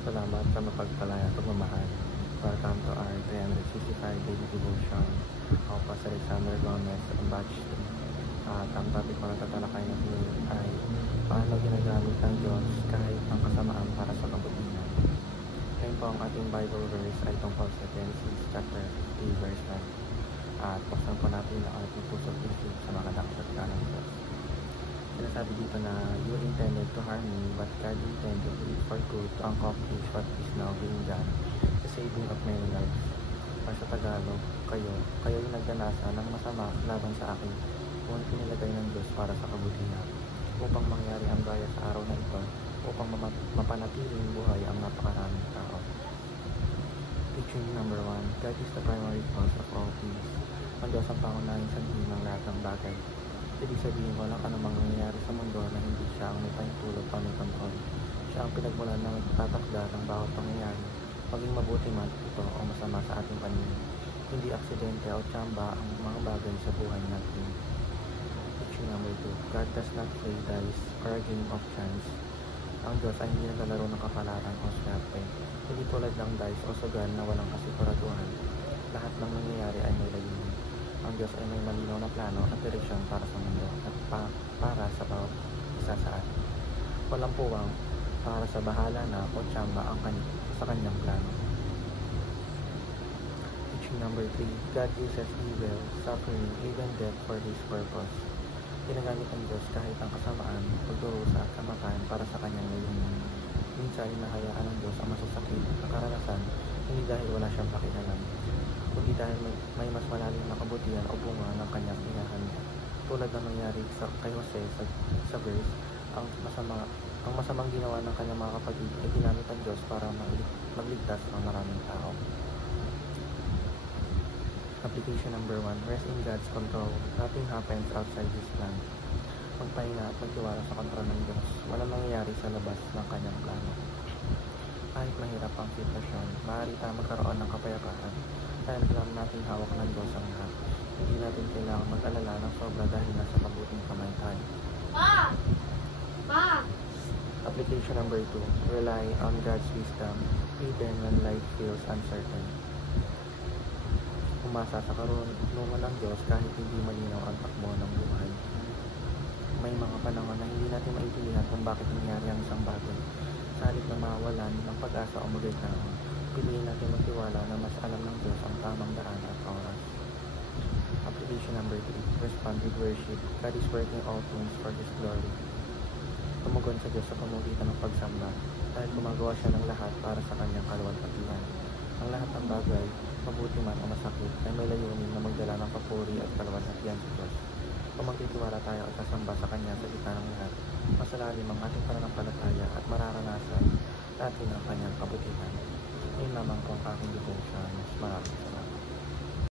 Salamat sa mapagpalaya at pagmamahal. Welcome to our 365 Daily Devotion. Ako po si Alexander Gomez, ang batch 3. At ang topic ko na tatalakay na ay paano ginagamit ng Diyos kahit ang kasamaan para sa kabutihan. Ngayon po ang ating Bible verse ay tungkol sa Genesis chapter 50 verse 9. At buksan po natin ang ating puso't isip sa mga nakasagta ng Diyos. Sinasabi dito na you intended to harm me, but God intended it for good to accomplish what is now being done, the saving of many lives. Or sa Tagalog, kayo'y nagdanasa ng masama laban sa akin, ngunit pinilagay ng Diyos para sa kabutihan, upang mangyari ang gaya sa araw na ito, upang mapanatiling buhay ang napakaraming tao. Teaching number 1, God is the primary cause of all things. Ang Diyos ang pangunahing sanhi ng lahat ng bagay. Ibig sabihin, walang anumang nangyayari sa mundo na hindi siya ang may pahintulot o may kontrol. Siya ang pinagmulan na nagtatakda ng bawat pangyayari, maging mabuti man ito o masama sa ating paningin. Hindi aksidente o tsamba ang mga bagay sa buhay natin. Teaching number 2, God does not play dice or a game of chance. Ang Diyos ay hindi naglalaro ng kapalaran o swerte. Hindi tulad ng dice o sugal na walang kasiguraduhan. Lahat ng nangyayari ay may layunin. Ang Diyos ay may malinaw na plano at direksyon para sa mundo at para sa bawat isa sa atin. Walang puwang para sa bahala na o tsamba sa kanyang plano. Teaching number 3, God uses evil, suffering, even death for His purpose. Ginagamit ng Diyos kahit ang kasamaan, pagdurusa at kamatayan para sa kanyang layunin. Minsan hinahayaan ng Diyos ang masasakit na karanasan, hindi dahil wala siyang pakialam, kundi dahil may mas malalim na kabutihan o bunga ng kanyang hinahanda. Tulad ng nangyari kay Jose sa verse, ang masamang ginawa ng kanyang mga kapatid ay ginamit ng Diyos para magligtas ng maraming tao. Application number 1, rest in God's control. Nothing happens outside His plan. Magpahinga at magtiwala sa kontrol ng Diyos. Walang nangyayari sa labas ng kanyang plano. Kahit mahirap ang sitwasyon, maaari tayo magkaroon ng kapayapaan dahil alam natin hawak ng Diyos ang lahat. Hindi natin kailangang mag-alala ng sobra dahil nasa mabuting kamay tayo. Application number 2, rely on God's wisdom even when life feels uncertain. Umasa sa karunungan ng Diyos kahit hindi malinaw ang takbo ng buhay. May mga panahon na hindi natin maintindihan kung bakit nangyari ang isang bagay. Sa halip na mawalan ng pag-asa o magreklamo, piliin natin magtiwala na mas alam ng Diyos ang tamang daan at oras. Application number 3, respond with worship. God is working all things for His glory. Tumugon sa Diyos sa pamamagitan ng pagsamba dahil gumagawa siya ng lahat para sa kanyang kaluwalhatian. Ang lahat ng bagay, mabuti man o masakit, ay may layunin na magdala ng papuri at kaluwalhatian sa Diyos. Kung magtitiwala tayo at sasamba sa Kanya sa gitna ng lahat, mas malalim ang ating pananampalataya at mararanasan natin ang Kanyang kabutihan. Ngayon lamang po ang aking devotion. Maraming salamat.